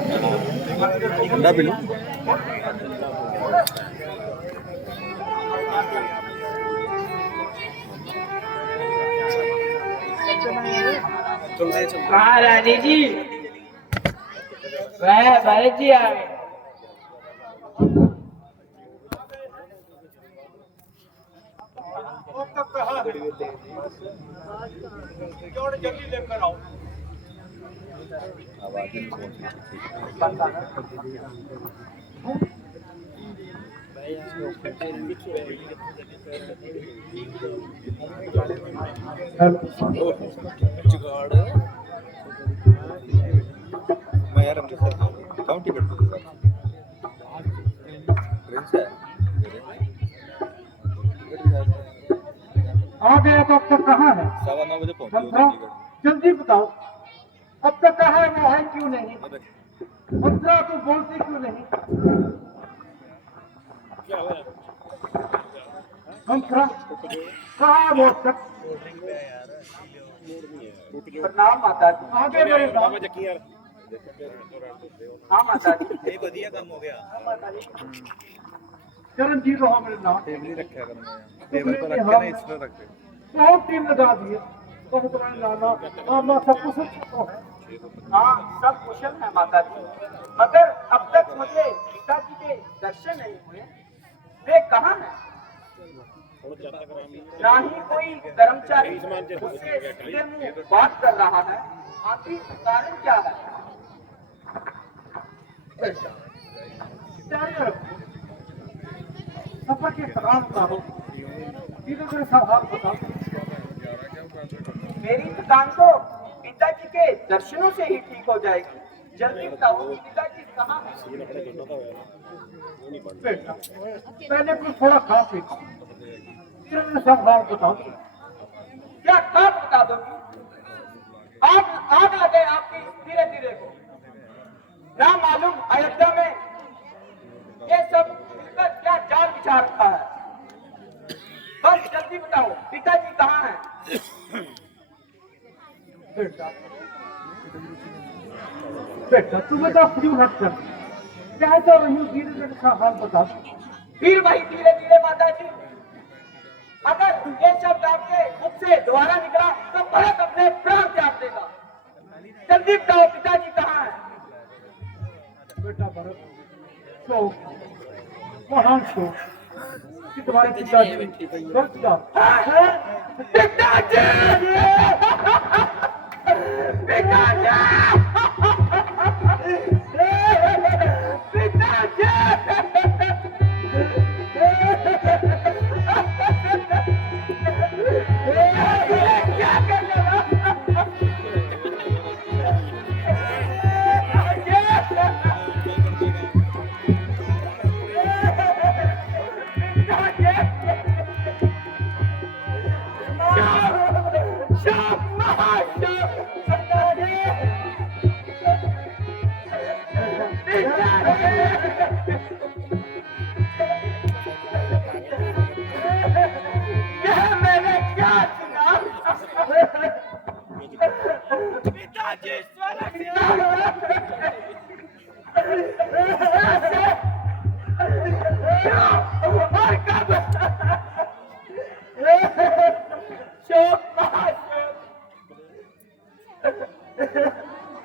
ठंडा P low. हाँ रानी जी, वह भरत जी आ गए। जल्दी लेकर आओ। जुगाड़ मैं यार अमृतसर कौन टिकट दे देगा ट्रेन से आ गया तो अब तक कहाँ है? 9:15 बजे पहुंची हाँ, जल्दी बताओ, अब तक कहाँ है? वो है क्यों नहीं? मंत्रा तो बोलती क्यों नहीं? मंत्रा कहाँ है वो अब तक? प्रणाम माता जी। आगे मेरे नाम। हाँ माता जी। ये बढ़िया काम हो गया। चरणजीत रहा मेरे नाम। टेबल ही रखा करना टेबल पर रख के ना इस पर रख दे। बहुत टीम लगा दिए तो तुम्हारे नाना मामा सब कुछ तो है। हाँ सब कुशल है माता जी, मगर अब तक मुझे पिताजी के दर्शन नहीं हुए। वे कहाँ हैं? ना ही कोई कर्मचारी उससे सीधे मुंह बात कर रहा है। आखिर कारण क्या है? सफर के तनाव ना हो, सीधे मेरे साथ हाथ बताओ। मेरी थकान तो पिताजी के दर्शनों से ही ठीक हो जाएगी। जल्दी बताओ पिताजी कहाँ हैं? बेटा, पहले कुछ थोड़ा खा पी, फिर मेरे साथ हाथ बताओ। क्या खास बता दोगी? आग आग लगे आपकी धीरे धीरे को। ना मालूम अयोध्या में ये सब मिलकर क्या जाल बिछा रखा है। बस जल्दी बताओ पिताजी कहाँ हैं? बेटा, बेटा तू बता क्यों हट कर क्या कर रही हूँ? धीरे मेरे साथ हाथ बता। फिर वही धीरे धीरे माता जी। अगर ये शब्द आपके मुख से दोबारा निकला तो भरत अपने प्राण त्याग देगा। जल्दी बताओ पिताजी कहाँ हैं? बेटा भरत, शोक, महान शोक कि तुम्हारे पिताजी गलत जा पिताजी! पिताजी!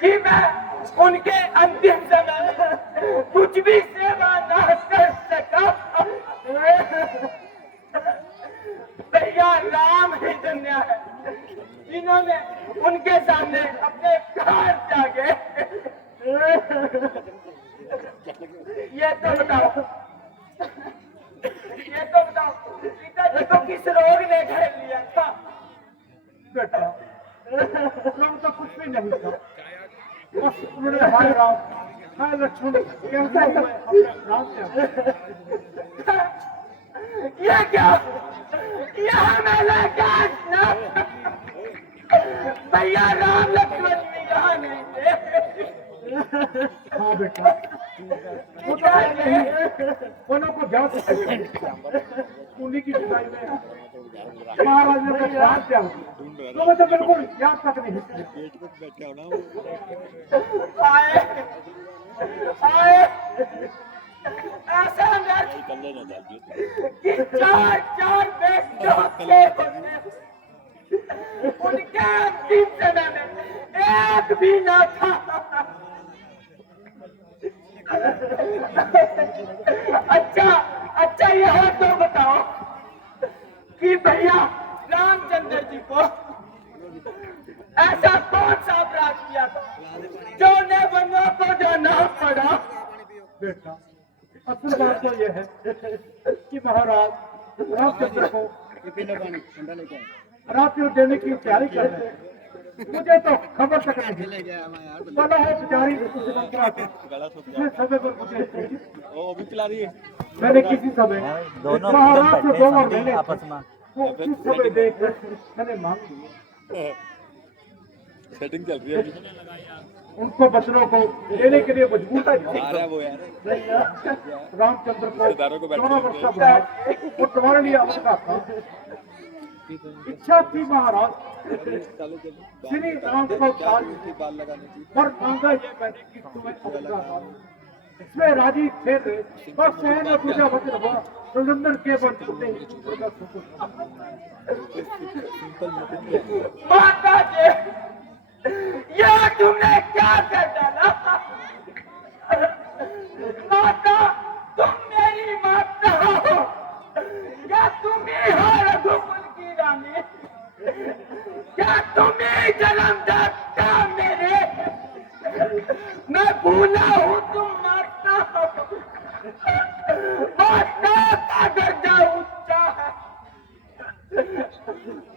कि मैं उनके अंतिम समय कुछ भी सेवा न कर सका। भैया राम ही दुनिया है जिन्होंने उनके सामने अपने प्राण त्यागे। ये तो बताओ पिताजी को किस रोग ने घेर लिया था? बेटा, राम तो कुछ भी नहीं था, बस उन्होंने हाय राम हाय लक्ष्मण कहते हुए अपने प्राण त्याग। ये क्या? यह मैंने क्या सुना? भैया राम लक्ष्मण भी यहाँ नहीं थे। हाँ बेटा, वो तो नहीं, दोनों को जाओ उन्हीं की जुदाई में महाराज ने अपने प्राण त्याग दिए। तो मैं तो बिल्कुल याद तक नहीं। आए कि चार चार बेटों के होने उनके अंतिम समय में एक भी ना था। अच्छा यह तो बताओ कि भैया रामचंद्र जी को ऐसा कौन सा अपराध किया था जो ने बनों को जाना पड़ा? बेटा असल बात तो यह है कि महाराज रामचंद्र को रात्रि देने की तैयारी कर रहे हैं। मुझे तो खबर तक नहीं बोला है बेचारी पिछले समय पर मुझे वो भी चला रही है। मैंने किसी समय दोनों महाराज से दो बार लेने आपस में वो किस समय देख मैंने मांग ली। सेटिंग चल रही है अभी। उनको बच्चों को लेने के लिए मजबूर है। आ रहा है वो यार। रामचंद्र रिश्तेदारों को को बैठने 14 वर्ष का बुलाया और तुम्हारे लिए अमर का था। इच्छा थी महाराज श्री राम को ताज बाल लगाने की। पर मांगा ये मैंने कि तुम्हें अमर का था। इसमें राजी थे और सहन और पूजा वचन हुआ रघुनंदन के वन छूटे माता जी यह तुमने क्या कर डाला? माता तुम मेरी माता हो या तुम ही हो रघुकुल की रानी? क्या तुम्हें जन्मदाता मेरे? मैं भूला हूँ तुम माता हो। माता का दर्जा ऊंचा है।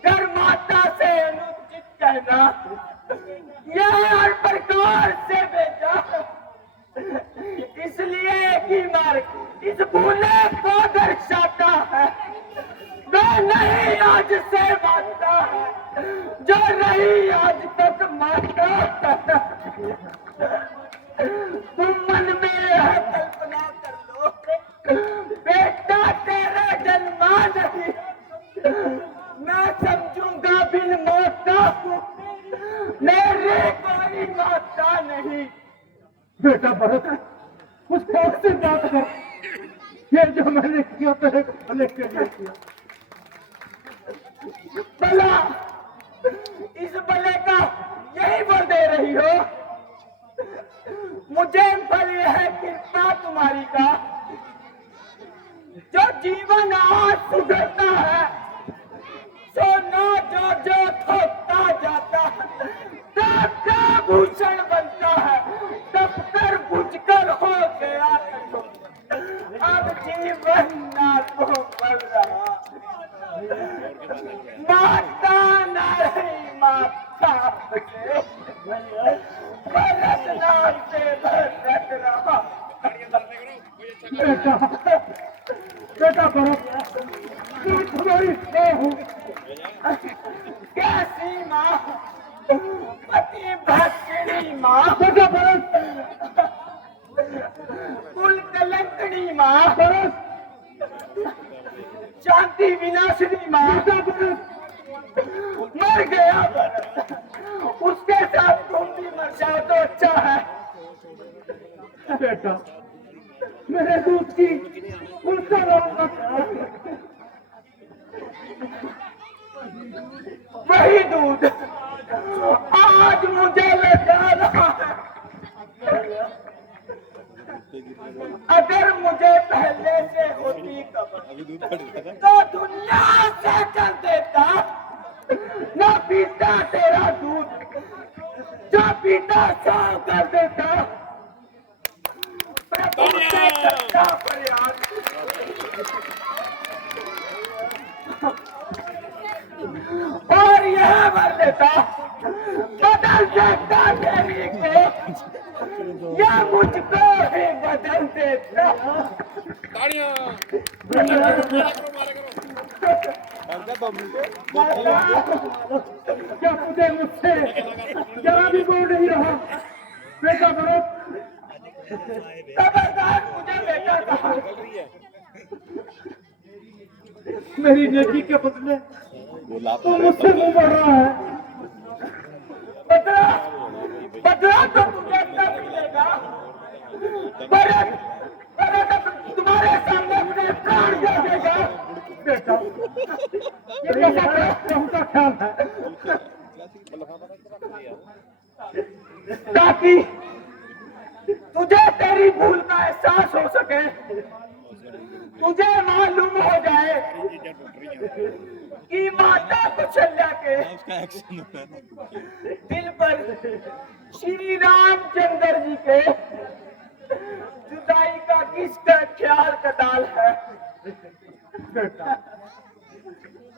कर माता से अनुचित कहना यह हर प्रकार से बेटा। इसलिए कि मार्ग इस भूले को दर्शाता है। मैं नहीं आज से माता है जो रही आज तक माता। तुम मन में यह कल्पना कर लो बेटा तेरा जन्मा नहीं मैं समझूंगा बिन माता को मेरे कोई माता नहीं। बेटा भरत उस बात से बात कर ये जो मैंने किया तेरे भले के लिए किया। भला इस भले का यही बोल दे रही हो? मुझे फल यह कृपा तुम्हारी का जो जीवन आज सुधरता है सो न जो थोकता जाता है का भूषण बनता है तब कर बुझकर हो गया। अब जीवन ना तो बढ़ रहा माता नहीं माता भरत नाम से भरत रहा। बेटा भरत मैं तुम्हारी स्नेह हूँ। कैसी माँ? पति भक्षिणी माँ, बेटा भरत कुल कलंकनी माँ, भरत शांति विनाशिनी माँ। बेटा भरत मर गया भरत। उसके साथ तुम भी मर जाओ तो अच्छा है। बेटा मेरे दूध की उनका नाम रखा। वही दूध आज मुझे ले जा रहा है। अगर मुझे पहले से होती खबर तो दुनिया से कर देता न पीता तेरा दूध जो पीता सौ कर देता। प्रभु से सच्चा फरियाद और यह भर देता बदल देता देवी को या मुझको ही बदल देता। क्या तुझे मुझसे जरा भी बोल नहीं रहा? बेटा भरत खबरदार मुझे बेटा कहा। मेरी नेकी के बदले तो मुझसे मुंह बढ़ रहा है। बदला बदला तो मुझे तब मिलेगा भरत। भरत तुम्हारे सामने अपने प्राण कैसा बहुत ख्याल है ताकि तुझे तेरी भूल का एहसास हो सके, तुझे मालूम हो जाए कि माता कौशल्या के दिल पर श्री रामचंद्र जी के जुदाई का किसका ख्याल कदाल है। बेटा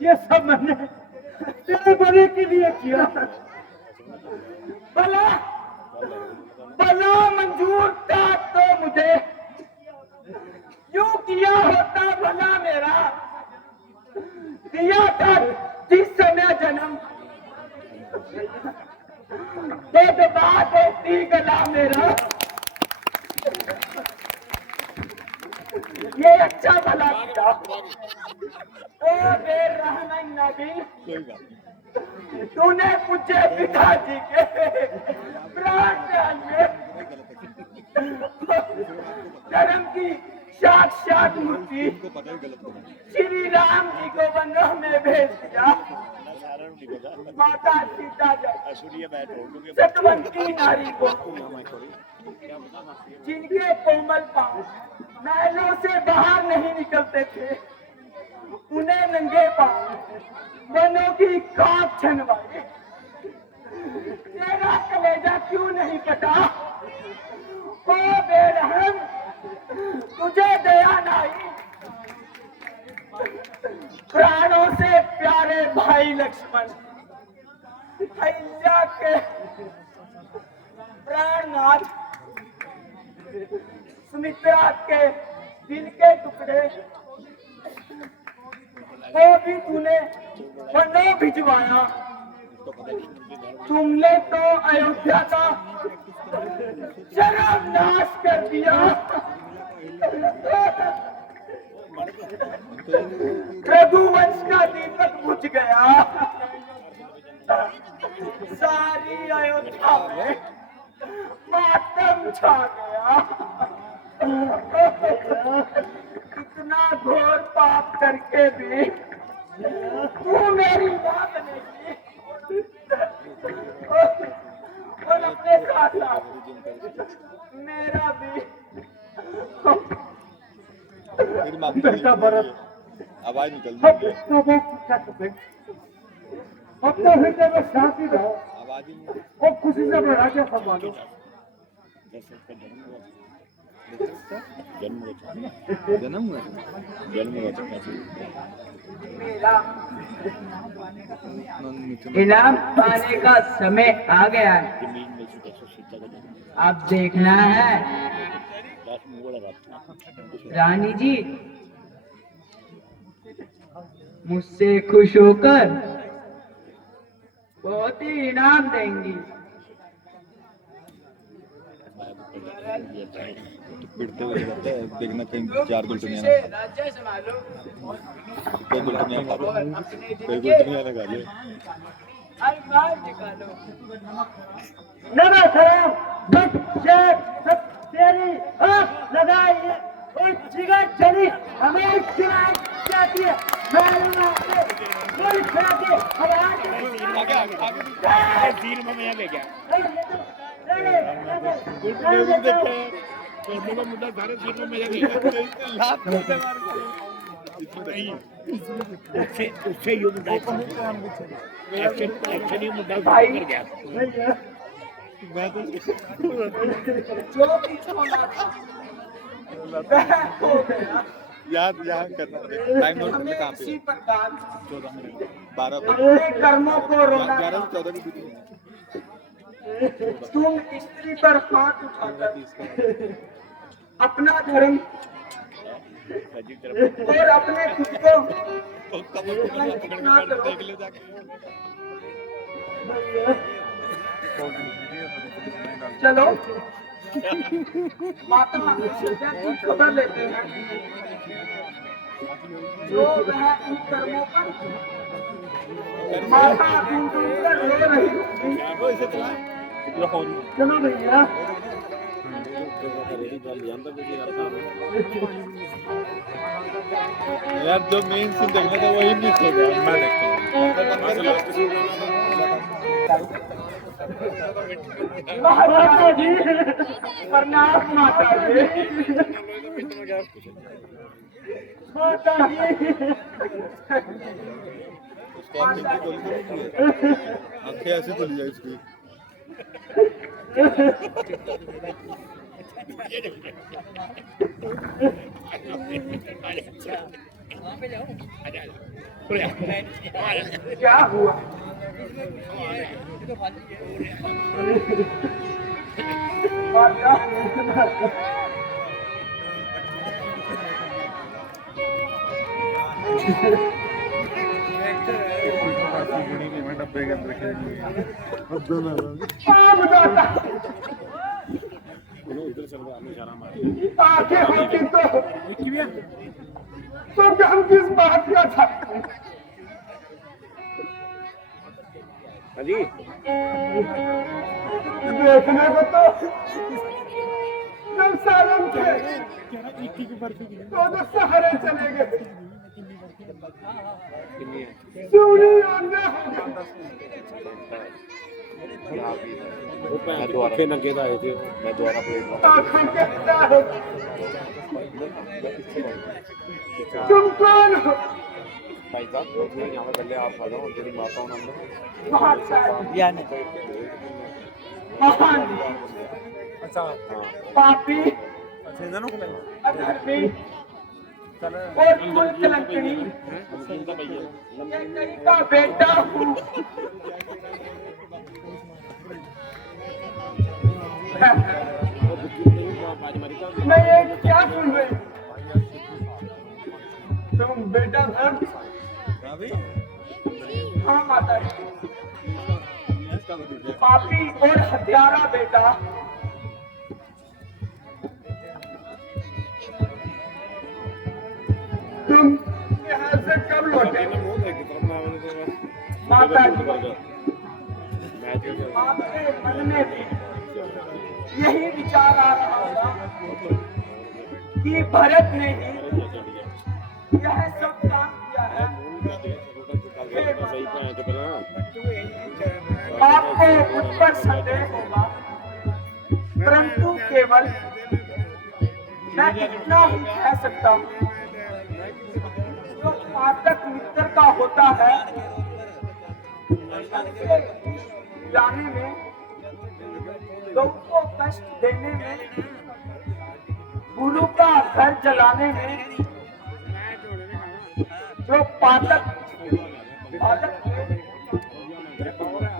ये सब मैंने तेरे बड़े के लिए किया। भला भला मंजूर था तो मुझे यूं किया होता भला मेरा, दिया था जिस समय जन्म तो दबा देती गला मेरा। ये अच्छा भला किया ओ बेरहम नबी, तूने मुझे पिताजी के प्राण डाले, धर्म की साक्षात मूर्ति श्री राम जी को वनों में भेज दिया। माता सीता सतवंती नारी को जिनके कोमल पांव महलों से बाहर नहीं निकलते थे, उन्हें नंगे पांव वनों की कांप छनवाई। तेरा कलेजा क्यों नहीं कटा ओ बेरहम, तुझे दया नहीं। प्राणों से प्यारे भाई लक्ष्मण अहिल्या के प्राणनाथ, सुमित्रा के दिल के टुकड़े वो भी तूने वनों भिजवाया। तुमने तो अयोध्या का सर्वनाश कर दिया। रघुवंश का दीपक बुझ गया, सारी अयोध्या में मातम छा गया। इतना घोर पाप करके भी तू मेरी मां बनेगी और अपने साथ साथ मेरा भी। बेटा भरत आवाज निकल अब रही है, तो वो क्या करें, अब तो हृदय में शांति रहो आवाज ही नहीं। और खुशी से अपना राज्य संभालो। जन्म हुआ मेरा इनाम पाने का समय आ गया है। अब देखना है रानी जी मुझसे खुश होकर बहुत ही इनाम देंगी। पिटते हुए रहता है, देखना कहीं 4 गुल्टनियां से राज्य संभालो कई गुल्टनियां खा लो, और अपने कई दिल के गुल्टनियां लगा ले। अरमान निकालो। नमस्कार बट शेख सब तेरी आँख लगाई और जिगर चली हमें खिलाई जाती है। मालूम है कोई खिला के उससे ये मुद्दा एक्शन ये मुद्दा भाई कर गया। मैं तो जो कुछ होना था वह हो गया। याद यहाँ करना टाइम नोट करने कहाँ इसी पे प्रकार 14 मिनट 12 अपने कर्मों को रोना 11 था। से 14 के बीच में तुम स्त्री पर हाथ उठाकर अपना धर्म और अपने खुद को तो कमर को पकड़ ना के करो। देख ले जाके। चलो माता सीता की खबर लेते हैं। जो वह इन कर्मों पर माता ढूंढकर रो रही होगी। चलो भैया यार जो मेन सीन देखना था वही मिस हो गया, मैं देखता माता जी प्रणाम माता जी माता जी उसको आंखें खोल के आंखें ऐसे खुली जाए इसकी। क्या हुआ डब्बे के अंदर आगे होती तो हम किस बात का था देखने को तो जब सालन थे तो सहारे चले गए सोनी आने मैं दोबारा नंगे आए थे, मैं दोबारा आंखों के तारे तुम कौन हो भाई साहब यहाँ पे पहले आप आ जाओ, तेरी माता हूँ हमने महान अच्छा पापी सीजन हो गया अधर्मी और कुल कलंकनी मैं कहीं का बेटा हूँ मैं ये क्या सुन रही हूँ तुम बेटा धर्म हाँ माता जी पापी और हत्यारा बेटा तुम यहाँ से कब लौटे माता जी आपके मन में भी यही विचार आ रहा होगा कि भरत ने ही यह सब काम किया है आपको मुझ पर संदेह होगा परंतु केवल मैं इतना ही कह सकता हूँ जो पातक मित्र का होता है जाने में लोगों को कष्ट देने में गुरु का घर जलाने में जो पातक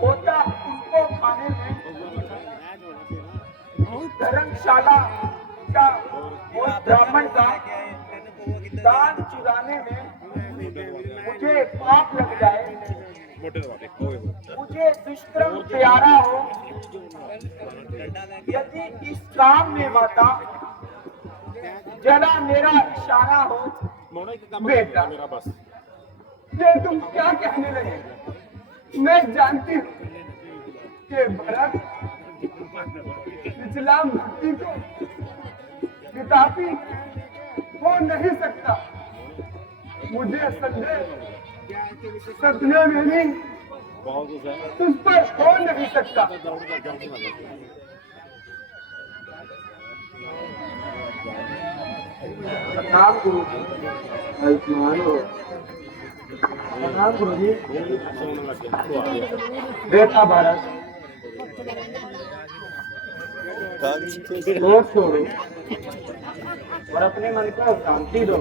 होता उसको खाने में धर्मशाला का उस ब्राह्मण का दान चुराने में मुझे पाप लग जाए मुझे दुष्कर्म प्यारा हो यदि इस काम में माता जरा मेरा इशारा हो बेटा ये तुम क्या कहने लगे मैं जानती हूँ कि भरत इस्लाम भक्ति को किताबी हो नहीं सकता मुझे संदेह सपने में नहीं तुझ पर हो नहीं सकता प्रणाम गुरु जी आयुष्मान हो प्रणाम गुरु जी बेटा भारत क्रोध छोड़ो और अपने मन को शांति दो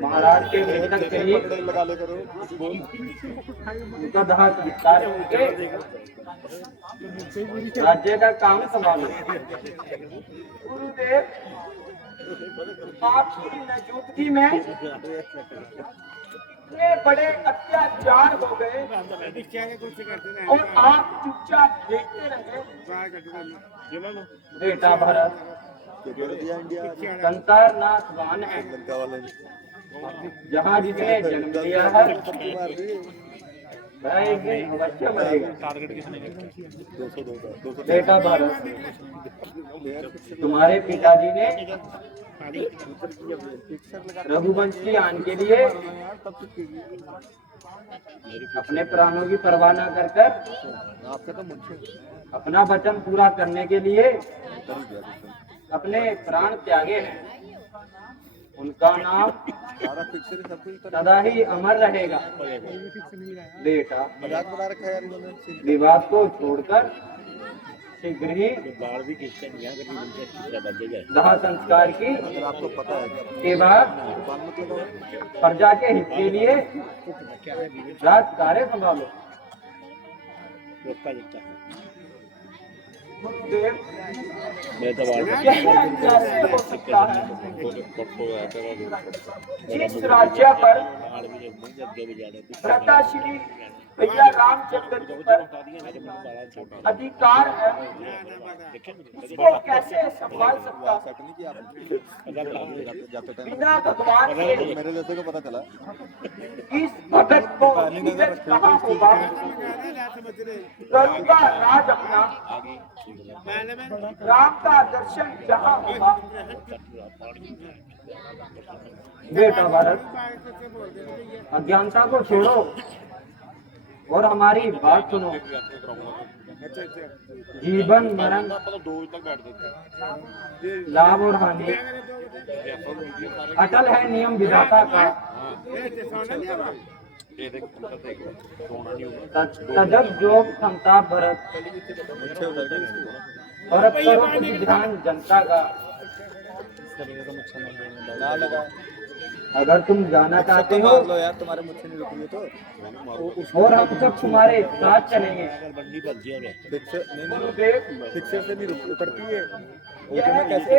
महाराज के निकट से ही उनका दहाड़ विस्तार करके राज्य का काम संभालो गुरुदेव आपकी मौजूदगी में इतने बड़े अत्याचार हो गए और आप चुपचाप देखते रहे बेटा भरत संसार नाशवान है जहाँ जिसने जन्म लिया है रहेंगे, अवश्य मरेगा। टारगेट किसने किया? 200 बेटा भारत, तुम्हारे पिताजी ने रघुवंश की आन के लिए अपने प्राणों की परवाह न कर कर आपका तो मुझे अपना वचन पूरा करने के लिए अपने प्राण त्यागे हैं। उनका नाम सारा फिक्सर सब कुछ सदा ही अमर रहेगा। बेटा मजाक बना रखा है यार इन्होंने। विवाद को छोड़कर शीघ्र ही बाढ़ भी किससे नहीं आ करनी मुझे किससे बचेगा? दाह संस्कार की अगर आपको पता है के बाद दुकान मतलब प्रजा के हित के लिए राज कार्य संभालो। रोका जितना है मुझसे मैं तो बाढ़ यह कैसे हो सकता है? जिस राज्य पर बाढ़ भी मुझे जगह भी जाने भ्राताश्री भैया रामचंद्र जी पर अधिकार है, उसको कैसे संभाल सकता है? सेट नहीं किया आपने जाते टाइम बिना भगवान के मेरे जैसे को पता चला इस भगत को धीरज कहाँ होगा? करुणा राज अपना राम का दर्शन जहाँ होगा। बेटा भारत, अज्ञानता को छोड़ो और हमारी बात सुनो। जीवन मरण, लाभ और हानि अटल है नियम विधाता का। तजब जोग क्षमता भरत, मुझे उधर गई भरत करो कुछ ध्यान जनता का। ना लगा अगर तुम जाना चाहते हो मार लो यार, तुम्हारे मुझसे नहीं रुकी तो और हम सब तुम्हारे साथ चलेंगे। बंदी बन गया फिक्सर नहीं गुरुदेव, फिक्सर से नहीं उतरती है वो यह तुम्हें कैसे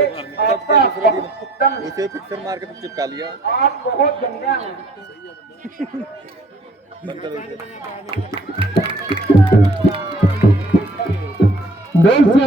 आपका दूसरे दिन उत्तम, उसे फिक्सर मार के तो चिपका लिया। आप बहुत गंदा हैं। बंद करो इसे। देश से